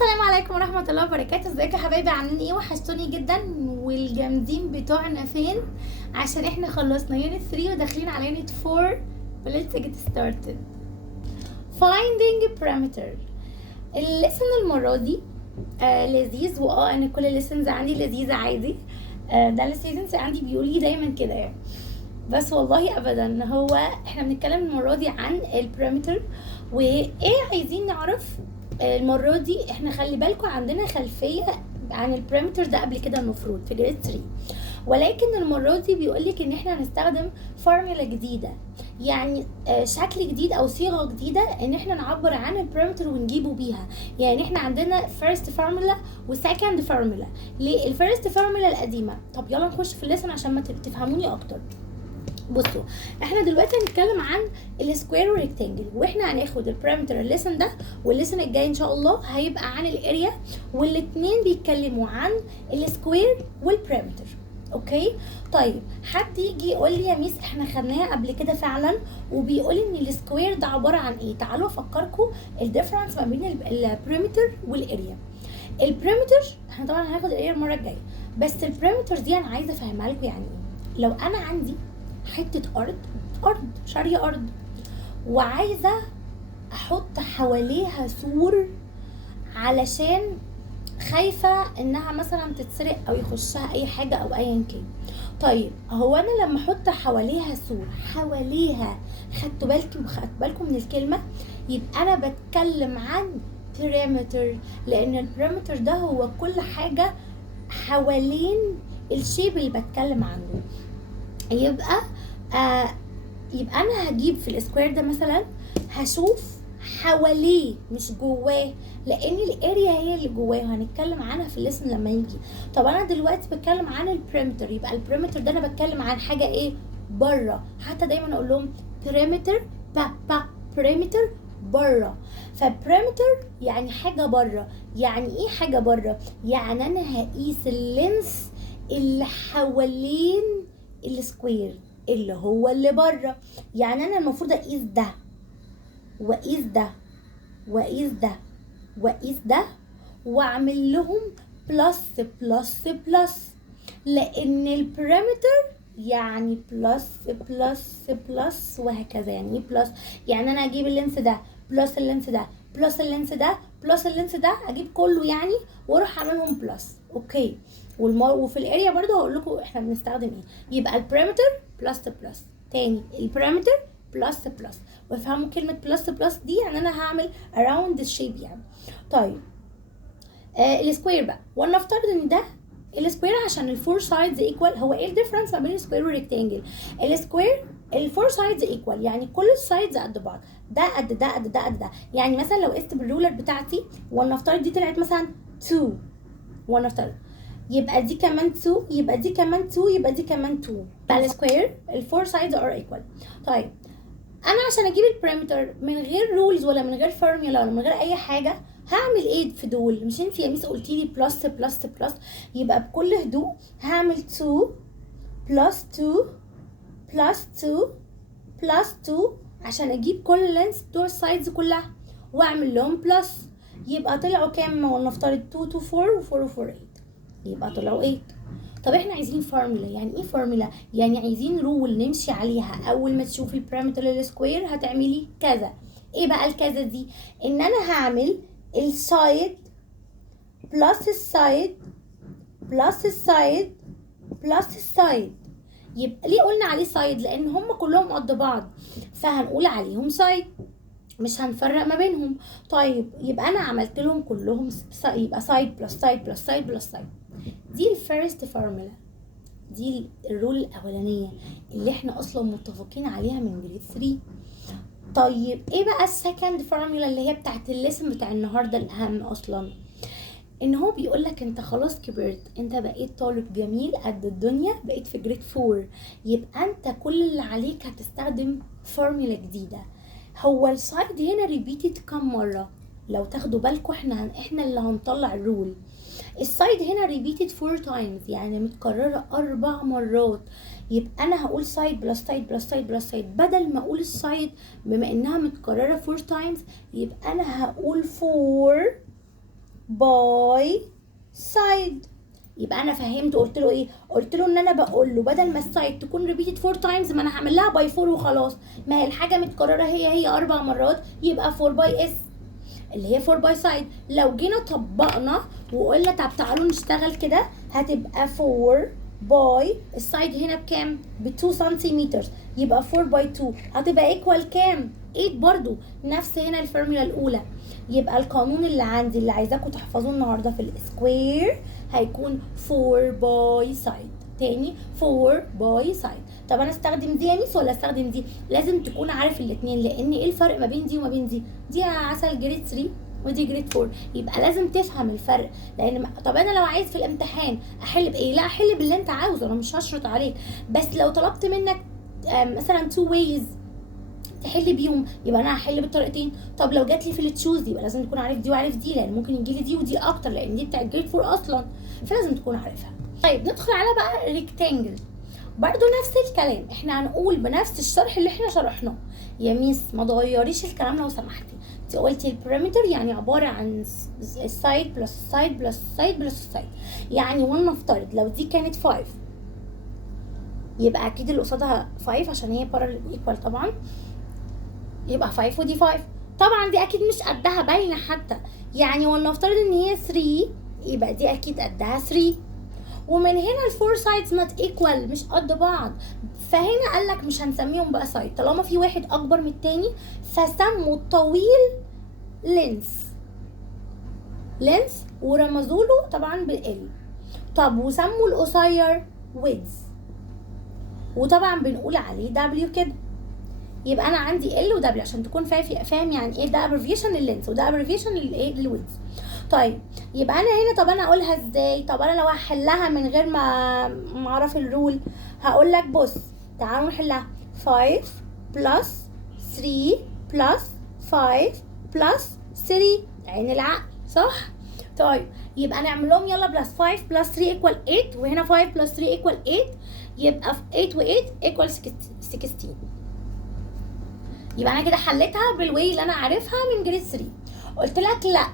السلام عليكم ورحمة الله وبركاته. ازيكم يا حبايبي؟ عاملين ايه؟ وحشتوني جدا. والجامدين بتوعنا فين؟ عشان احنا خلصنا يونت 3 وداخلين على يونت 4. let's get started. finding parameter. الليسن المرة دي لذيذ، انا كل الليسنز عندي لذيذة عادي. ده الليسنز عندي بيقولي دايما كده يعني، بس والله ابدا. هو احنا بنتكلم المرة دي عن البارامتر وايه عايزين نعرف المرة دي. احنا خلي بالكم عندنا خلفية عن البارامتر ده قبل كده المفروض في جريد 3، ولكن المرة دي بيقولك ان احنا هنستخدم فورمولا جديدة، يعني شكل جديد او صيغة جديدة ان احنا نعبر عن البارامتر ونجيبه بيها. يعني احنا عندنا first formula و second formula. ليه الفيرست فورمولا القديمة؟ طب يلا نخش في الليسن عشان ما تفهموني اكتر. بصوا، احنا دلوقتي هنتكلم عن السكوير والريكتانجل، واحنا هناخد البارامتر الليسن ده، والليسن الجاي ان شاء الله هيبقى عن الاريا، والاتنين بيتكلموا عن السكوير والبارامتر. اوكي طيب، حد يجي يقول لي يا ميس احنا خدناها قبل كده فعلا، وبيقول ان السكوير ده عباره عن ايه؟ تعالوا افكركم الديفرنس ما بين البارامتر والاريا. البارامتر احنا طبعا هناخد الاريا المره الجايه، بس البارامتر دي انا عايزه افهمها لكم يعني ايه. لو انا عندي حته ارض شاريه ارض، وعايزه احط حواليها سور علشان خايفه انها مثلا تتسرق او يخشها اي حاجه او ايا كان. طيب هو انا لما احط حواليها سور، حواليها، خدتوا بالكم من الكلمه؟ يبقى انا بتكلم عن بارامتر، لان البارامتر ده هو كل حاجه حوالين الشيب اللي بتكلم عنه. يبقى انا هجيب في السكوير ده مثلا، هشوف حواليه مش جواه، لان الاريا هي اللي جواه وهنتكلم عنها في الليسن لما يجي. طب انا دلوقتي بتكلم عن البارامتر، يبقى البارامتر ده انا بتكلم عن حاجه ايه؟ بره. حتى دايما اقول لهم بارامتر بارامتر بره. فبارامتر يعني حاجه بره. يعني ايه حاجه بره؟ يعني انا هقيس اللينس اللي حوالين السكوير اللي هو اللي بره. يعني انا المفروض اقيس ده واقيس ده واقيس ده واقيس ده واعمل لهم بلس بلس بلس، لان البارامتر يعني بلس بلس بلس وهكذا. يعني ايه بلس؟ يعني انا اجيب اللينس ده بلس اللينس ده بلس اللينس ده بلس اللينس ده، اجيب كله يعني واروح اعملهم بلس. اوكي، وفي الاريا برضو هقول لكم احنا بنستخدم ايه. يبقى البارامتر بلس بلس، تاني البارامتر بلس بلس. وافهموا كلمه بلس بلس دي، يعني انا هعمل اراوند الشيب يعني. طيب السكوير بقى، ولنفترض ان ده السكوير عشان الفور سايدز ايكوال. هو ايه الديفرنس ما بين السكوير والريكتانجل؟ السكوير الفور سايدز ايكوال، يعني كل السايدز قد بعض، ده قد ده قد ده قد ده. يعني مثلا لو قست بالرولر بتاعتي ولنفترض دي طلعت مثلا 2، ولنفترض يبقى دي كمان 2، يبقى دي كمان 2، يبقى دي كمان 2. بقى السكوير الفور سايدز ار ايكوال. طيب انا عشان اجيب البارامتر من غير رولز ولا من غير فورمولا ولا من غير اي حاجه، هعمل ايه في دول؟ مش انت يا ميس قلتي لي بلس بلس بلس؟ يبقى بكل هدوء هعمل 2 بلس 2 بلس 2 بلس 2 عشان اجيب كل لينس بتوع السايدز كلها واعمل لهم بلس. يبقى طلعوا كام؟ ولنفترض 2 to 4 و4 و4 8، يبقى طلعوا 8. طب احنا عايزين فورمولا. يعني ايه فورمولا؟ يعني عايزين رول نمشي عليها. اول ما تشوفي البارامتر للسكوير هتعملي كذا. ايه بقى الكذا دي؟ ان انا هعمل السايد بلس السايد بلس السايد بلس السايد. يبقى ليه قلنا عليه سايد؟ لان هم كلهم قد بعض، فهنقول عليهم سايد، مش هنفرق ما بينهم. طيب يبقى انا عملت لهم كلهم يبقى سايد بلس سايد بلس سايد بلس سايد. دي الفيرست فورمولا، دي الرول الاولانيه اللي احنا اصلا متفقين عليها من جريد 3. طيب ايه بقى السكند فورمولا اللي هي بتاعت الليسن بتاع النهارده الاهم اصلا؟ ان هو بيقول لك انت خلاص كبرت، انت بقيت طالب جميل قد الدنيا، بقيت في جريد 4، يبقى انت كل اللي عليك هتستخدم فورمولا جديده. هو السايد هنا ريبيتد كم مره؟ لو تاخدوا بالكم احنا اللي هنطلع الرول. السايد هنا repeated 4 times، يعني متكررة 4 مرات. يبقى انا هقول سايد بلس سايد بلس سايد بلس سايد، بدل ما اقول السايد بما انها متكررة 4 times، يبقى انا هقول 4 باي سايد. يبقى انا فهمت قلت له ايه؟ قلت له ان انا بقول له بدل ما السايد تكون ريبيتد 4 تايمز ما انا هعمل لها باي 4 وخلاص، ما هي الحاجه متكرره هي 4 مرات، يبقى 4 باي اس اللي هي 4 باي سايد. لو جينا طبقنا وقلنا طب تعالوا نشتغل كده، هتبقى 4 باي السايد هنا بكام؟ ب 2 سنتيمتر، يبقى 4 باي 2 هتبقى ايكوال كام؟ 8 برضو، نفس هنا الفورمولا الاولى. يبقى القانون اللي عندي اللي عايزاكم تحفظوه النهارده في السكوير هيكون 4 باي سايد. تاني 4 باي سايد. طب انا استخدم دي يا ميس ولا استخدم دي؟ لازم تكون عارف الاثنين، لان ايه الفرق ما بين دي وما بين دي؟ دي عسل جريد 3 ودي جريد 4، يبقى لازم تفهم الفرق. لان طب انا لو عايز في الامتحان احل بايه؟ لا احل باللي انت عاوزه، انا مش هشرط عليك. بس لو طلبت منك مثلا 2 ways تحل بيهم يبقى انا هحل بالطريقتين. طب لو جات لي في التشوز يبقى لازم تكون عارف دي وعارف دي، لان ممكن يجي لي دي ودي اكتر، لان دي بتاعت جريد 4 اصلا، فلازم تكون عارفها. طيب ندخل على بقى ريكتانجل، برضو نفس الكلام، احنا هنقول بنفس الشرح اللي احنا شرحناه. يا ميس ما تغيريش الكلام لو سمحتي، انت قلتي البريمتر يعني عباره عن السايد بلس السايد بلس السايد بلس السايد. يعني ولنفترض لو دي كانت 5 يبقى اكيد اللي قصادها 5 عشان هي بارالل ايكوال طبعا، يبقى 5 ودي 5. طبعا دي اكيد مش قدها باينه حتى، يعني ولنفترض ان هي 3 يبقى دي اكيد قدها 3. ومن هنا الفور سايدز نوت ايكوال، مش قد بعض، فهنا قال لك مش هنسميهم بقى سايد، طالما في واحد اكبر من التاني فسموا الطويل لينس ورمزوا له طبعا بالال. طب وسموا القصير ويدز، وطبعا بنقول عليه دبليو كده. يبقى انا عندي ال ودبليو عشان تكون فاهم يعني ايه، ده ابريفيشن لللينس وده ابريفيشن للايه للويدز. طيب يبقى انا هنا، طب انا اقولها ازاي؟ طب انا لو هحلها من غير ما اعرف الرول هقول لك بص تعالوا نحلها. 5 بلس 3 بلس 5 بلس 3 عين العقل صح؟ طيب يبقى نعمل لهم يلا بلس 5 بلس 3 ايكوال 8، وهنا 5 بلس 3 ايكوال 8، يبقى 8 و8 ايكوال 16. يبقى انا كده حليتها بالواي اللي انا عارفها من جريد 3. قلت لك لا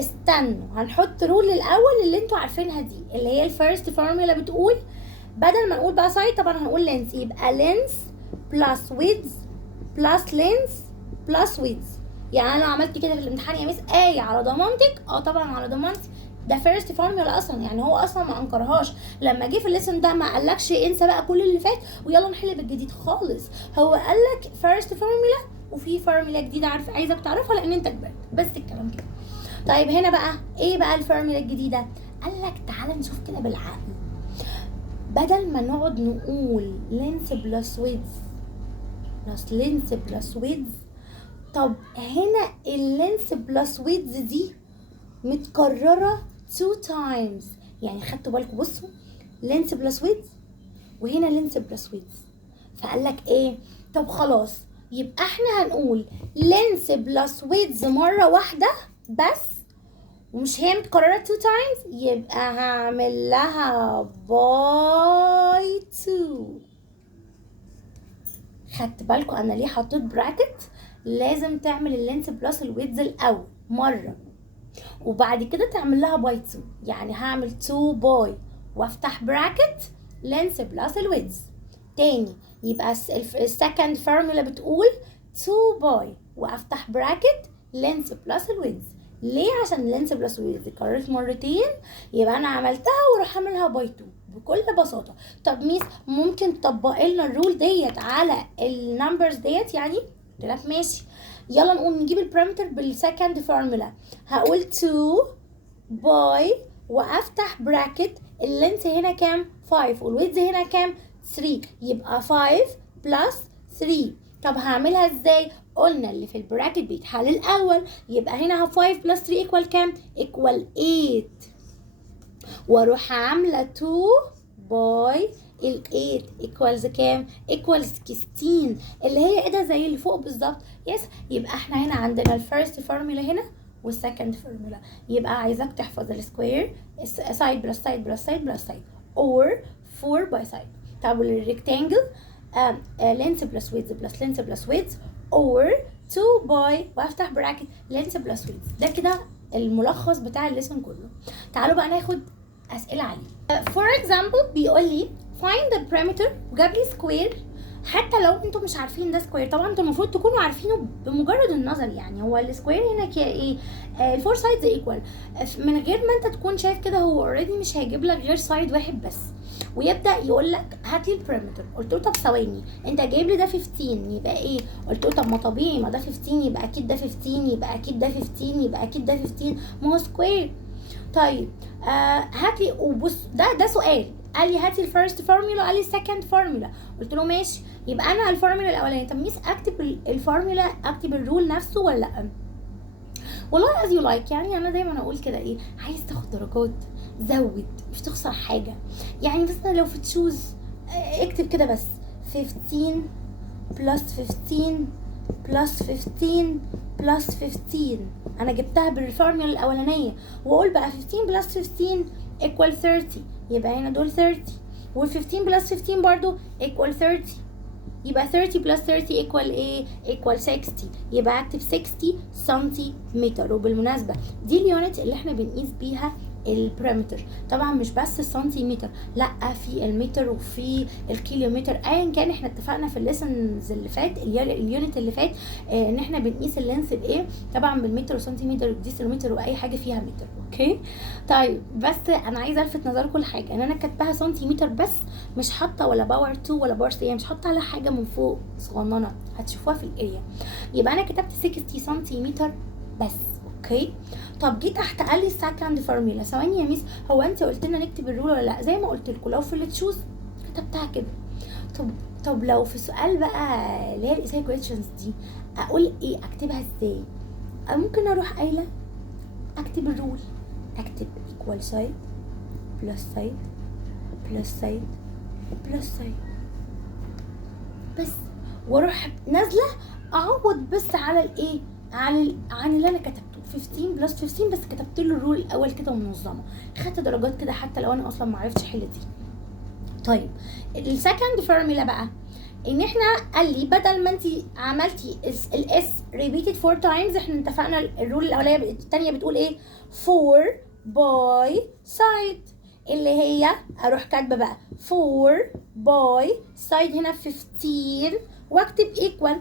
استنوا هنحط رول الاول اللي انتوا عارفينها دي، اللي هي الفيرست فورمولا بتقول بدل ما نقول بقى سايد طبعا هنقول لينس، يبقى لينس بلس ويدز بلس لينس بلس ويدز. يعني انا لو عملت كده في الامتحان يا ميس ايه على ضمانتك؟ طبعا على ضمانتي، ده فيرست فورمولا اصلا، يعني هو اصلا ما انكرهاش لما جه في الليسن ده، ما قالكش انسى بقى كل اللي فات ويلا نحل بالجديد خالص، هو قالك فيرست فورمولا وفي فورمولا جديده عايزك تعرفها لان انت كبرت، بس الكلام كده. طيب هنا بقى ايه بقى الفورمولا الجديده؟ قالك تعالى نشوف كده بالعقل، بدل ما نقعد نقول لينس بلس ويدز بلس لينس بلس ويدز، طب هنا اللينس بلس ويدز دي متكررة 2 times، يعني خدتوا بالكم بصوا لينس بلس ويدز وهنا لينس بلس ويدز، فقال لك ايه؟ طب خلاص يبقى احنا هنقول لينس بلس ويدز مرة واحدة بس ومش هي متكررة 2 times، يبقى هعمل لها باي 2. خدت بالكم انا ليه حطيت براكت؟ لازم تعمل اللينس بلس الويدز الاول مرة وبعد كده تعمل لها باي 2، يعني هعمل 2 باي وافتح براكت لينس بلس الويدز تاني. يبقى السكند فورمولا بتقول 2 باي وافتح براكت لينس بلس الويدز. ليه؟ عشان اللينس بلس الويدز اتكررت مرتين، يبقى انا عملتها واروح اعملها باي 2 بكل بساطه. طب ميس ممكن تطبقي لنا الرول ديت على النمبرز ديت يعني؟ قلت لك ماشي، يلا نقول نجيب البارامتر بالسكند فورمولا. هقول 2 باي وافتح براكت اللينس هنا كام 5 والويدز هنا كام 3، يبقى 5 بلس 3. طب هعملها ازاي؟ قلنا اللي في البراكت بيتحل الاول، يبقى هنا 5 بلس 3 ايكوال كام؟ ايكوال 8، واروح عامله 2 باي ال 8 ايكوالز كام؟ ايكوالز 16، اللي هي ايه ده زي اللي فوق بالظبط. يس، يبقى احنا هنا عندنا الفيرست فورمولا هنا والسكند فورمولا، يبقى عايزاك تحفظ السكوير سايد بلس سايد بلس سايد بلس سايد اور 4 باي سايد. طب الريكتانجل لينس بلس ويدز بلس لينس بلس ويدز اور 2 باي وافتح براكت لينس بلس ويدز. ده كده الملخص بتاع الليسن كله. تعالوا بقى ناخد اسئله عليه. فور اكزامبل بيقول لي find the perimeter وجاب لي سكوير. حتى لو انتم مش عارفين ده سكوير، طبعا انتم المفروض تكونوا عارفينه بمجرد النظر. يعني هو السكوير هنا ايه؟ الفور سايدز ايكوال. من غير ما انت تكون شايف كده، هو اوريدي مش هيجيب لك غير سايد واحد بس، ويبدا يقول لك هات لي البريمتر. قلت له طب ثواني، انت جايب لي ده 15 يبقى ايه؟ قلت له طب ما طبيعي، ما ده 15 يبقى اكيد ده 15 يبقى اكيد ده 15 يبقى اكيد ده 15، ما هو سكوير. طيب هات لي، وبص ده سؤال، قال لي هاتي الفيرست فورمولا، قال لي السكند فورمولا. قلت له ماشي، يبقى انا الفورمولا الاولانيه. طب ميس اكتب الفورمولا، اكتب الرول نفسه ولا لا؟ والله از يو لايك. يعني انا دايما اقول كده، ايه عايز تاخد درجات زود، مش تخسر حاجه. يعني مثلا لو في تشوز اكتب كده بس 15 بلس 15 بلس 15 بلس 15. انا جبتها بالفورمولا الاولانيه، واقول بقى 15 بلس 15 equal 30، يبقى هنا دول 30، وال 15 بلس 15 برضو equal 30، يبقى 30 بلس 30 equal ايه؟ equal 60. يبقى اكتب 60 سنتيمتر. وبالمناسبه دي اليونت اللي احنا بنقيس بيها البريمتر. طبعا مش بس السنتيمتر، لا، في المتر وفي الكيلومتر، ايا كان. احنا اتفقنا في الليسنز اللي فات، اليونت اللي فات، ان احنا بنقيس اللينس بايه؟ طبعا بالمتر وسنتيمتر وديسيمتر واي حاجه فيها متر. اوكي طيب، بس انا عايزه الفت نظركم لحاجه، ان انا كاتباها سنتيمتر بس، مش حاطه ولا باور 2 ولا باور 3، مش حاطه على حاجه من فوق صغننه هتشوفوها في الاريا. يبقى انا كتبت 60 سنتيمتر بس. اوكي طب جيت تحت قال لي السكند فورمولا. ثواني يا ميس، هو انت قلت لنا نكتب الرول ولا لا؟ زي ما قلت لكم، لو في التشوز كتبتها كده. طب لو في سؤال بقى اللي هي الايساي كويشنز دي، اقول ايه؟ اكتبها ازاي؟ ممكن اروح قايله اكتب الرول، اكتب equal side plus side plus side plus side بس، واروح نازله اعوض بس على الايه، عن اللي انا كتبته 15 بلس 15، بس كتبت له الرول الاول كده ومنظمه، خدت درجات كده حتى لو انا اصلا ما عرفتش احل دي. طيب السكند فورمولا بقى، ان احنا قال لي بدل ما انت عملتي الاس ريبيتد 4 تايمز، احنا اتفقنا الرول الاولانيه الثانيه بتقول ايه؟ 4 باي سايد، اللي هي اروح كاتبه بقى 4 باي سايد هنا 15 واكتب ايكوال.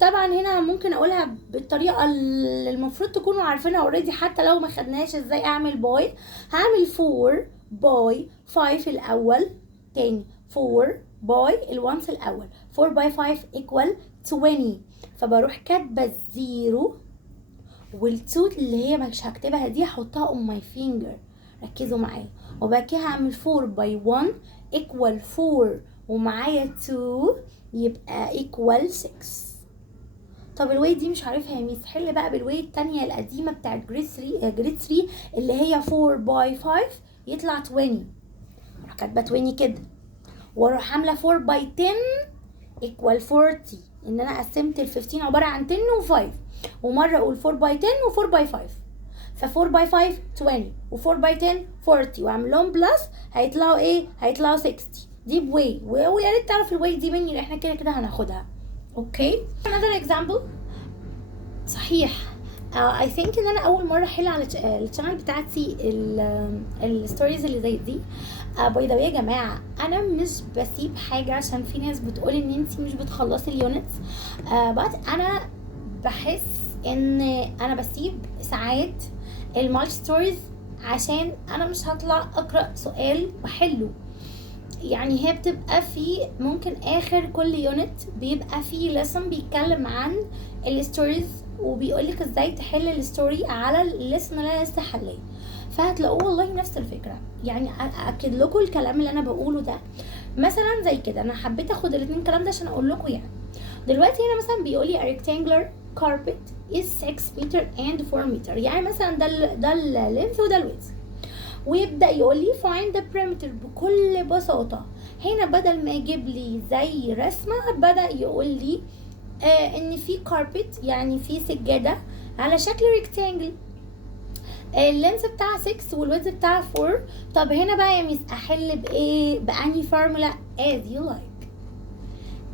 طبعا هنا ممكن اقولها بالطريقه اللي المفروض تكونوا عارفينها اوريدي، حتى لو ما خدناش ازاي اعمل باي. هعمل 4 باي 5 الاول، تاني 4 باي الوانس الاول، 4 باي 5 ايكوال 20. فبروح كاتبه الزيرو والتو اللي هي مش هكتبها دي، هحطها اون ماي فينجر، ركزوا معايا. وبعد كده هعمل 4 باي 1 ايكوال 4 ومعايا 2 يبقى ايكوال 6. طب الواي دي مش عارفها يا ميس، حل بقى بالواي التانية القديمة بتاعت جريد 3 اللي هي 4 باي 5 يطلع 20. اروح كاتبة 20 كده، واروح عاملة 4 باي 10 ايكوال 40، ان انا قسمت ال 15 عبارة عن 10 و5، ومرة اقول 4 باي 10 و4 باي 5، ف 4 باي 5 20 و4 باي 10 40، واعمل لهم بلس هيطلعوا ايه؟ هيطلعوا 60. دي بواي، ويا ريت تعرف الواي دي مني، احنا كده كده هناخدها. اوكي another example. صحيح I think ان انا اول مره احل على الشانل بتاعتي الستوريز اللي زي دي. باي ذا واي يا جماعه، انا مش بسيب حاجه عشان في ناس بتقول ان انتي مش بتخلصي اليونتس، بس انا بحس ان انا بسيب ساعات المالتي ستوريز عشان انا مش هطلع اقرا سؤال واحله. يعني هي بتبقى في ممكن اخر كل يونت بيبقى في لسن بيتكلم عن الستوريز وبيقولك ازاي تحل الستوري على اللسن اللي انا لسه حلاه، فهتلاقوه والله نفس الفكره. يعني اكد لكم الكلام اللي انا بقوله ده مثلا زي كده، انا حبيت اخد الاثنين كلام ده عشان اقول لكم. يعني دلوقتي هنا مثلا بيقول لي a rectangular carpet is 6 meter and 4 meter، يعني مثلا ده اللينث وده الويدث، ويبدا يقول لي find the perimeter. بكل بساطه هنا بدل ما يجيب لي زي رسمه، بدا يقول لي ان في كاربت، يعني في سجاده على شكل ريكتانجل، اللينس بتاعها 6 والويدث بتاعها 4. طب هنا بقى يا ميس احل بايه؟ باني فورمولا as you like.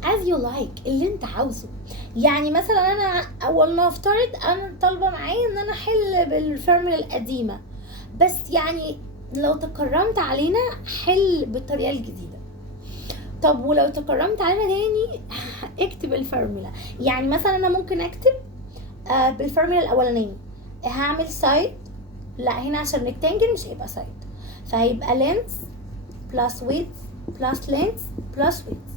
as you like اللي انت عاوزه. يعني مثلا انا اول ما افترض انا طالبه معايا ان انا احل بالفورمولا القديمه، بس يعني لو تكرمت علينا حل بالطريقه الجديده. طب ولو تكرمت علينا تاني اكتب الفورمولا. يعني مثلا انا ممكن اكتب بالفورمولا الاولانيه هعمل سايد، لا هنا عشان ريكتانجل مش هيبقى سايد، فهيبقى length plus width plus length plus width.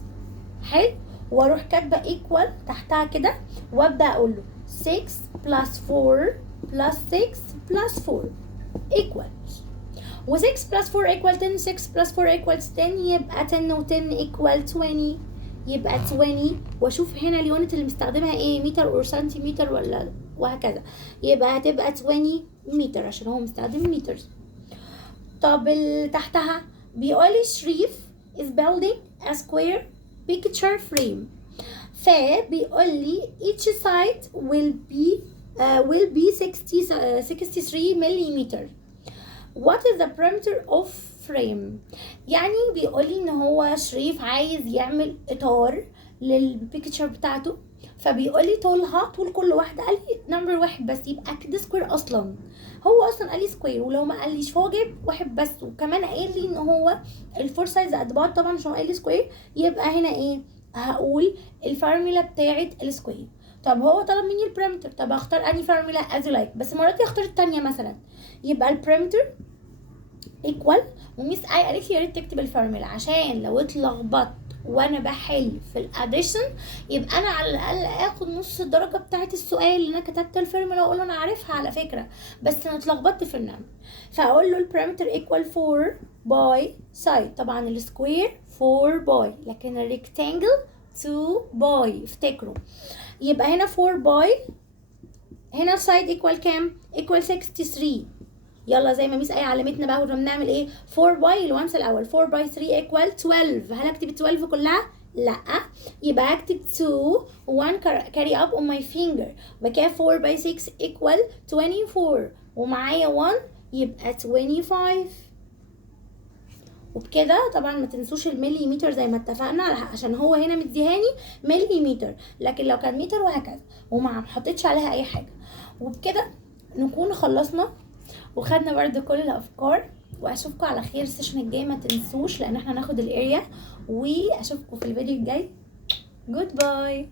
حلو. واروح كاتبه equal تحتها كده وابدا اقول له 6 plus 4 plus 6 plus 4 equals، و 6 plus 4 equal 10 6 plus 4 equals 10 يبقى 10 و 10 equal 20 يبقى 20. واشوف هنا اليونت اللي مستخدمها ايه، متر اور سنتيمتر ولا وهكذا، يبقى هتبقى 20 متر عشان هو مستخدم مترز. طب اللي تحتها بيقولي شريف is building a square picture frame، فبيقولي each side will be 63 millimeter. What is the perimeter of frame؟ يعني بيقولي ان هو شريف عايز يعمل اطار للبيكتشر بتاعته، فبيقولي طولها، طول كل واحده قال لي نمبر واحد بس، يبقى كده سكوير. اصلا هو اصلا قال لي سكوير، ولو ما قاليش فهو جايب واحد بس، وكمان قال لي ان هو الفور سايز قد بعض طبعا عشان قال لي سكوير، يبقى هنا ايه هقول الفورمولا بتاعه السكوير. طب هو طلب مني البريمتر، طب اختار انهي فورمولا از لايك، بس المره دي اختار الثانيه مثلا، يبقى البريمتر ايكوال. وميس اي قالت لي يا ريت تكتب الفورمولا عشان لو اتلخبطت وانا بحل في الاديشن يبقى انا على الاقل اخد نص الدرجه بتاعه السؤال اللي انا كتبت الفورمولا واقول له انا عارفها على فكره بس انا اتلخبطت في النمبر. فاقول له البارامتر ايكوال 4 باي سايد، طبعا السكوير 4 باي لكن الريكتانجل 2 باي افتكروا. يبقى هنا 4 باي، هنا سايد ايكوال كام؟ ايكوال 63. يلا زي ما ميس ايه علمتنا بقى كنا بنعمل ايه، 4 باي الوانس الاول، 4 باي 3 ايكوال 12. هل اكتب 12 كلها؟ لا، يبقى هكتب 2 1 carry up on my finger، وبعد كده 4 باي 6 ايكوال 24 ومعايا 1 يبقى 25. وبكده طبعا ما تنسوش المليمتر زي ما اتفقنا عشان هو هنا مديهاني مليمتر، لكن لو كان متر وهكذا وما حطيتش عليها اي حاجه. وبكده نكون خلصنا وخدنا برضو كل الافكار، واشوفكم على خير السيشن الجاي. ما تنسوش لان احنا هناخد الاريا، واشوفكم في الفيديو الجاي. جود باي.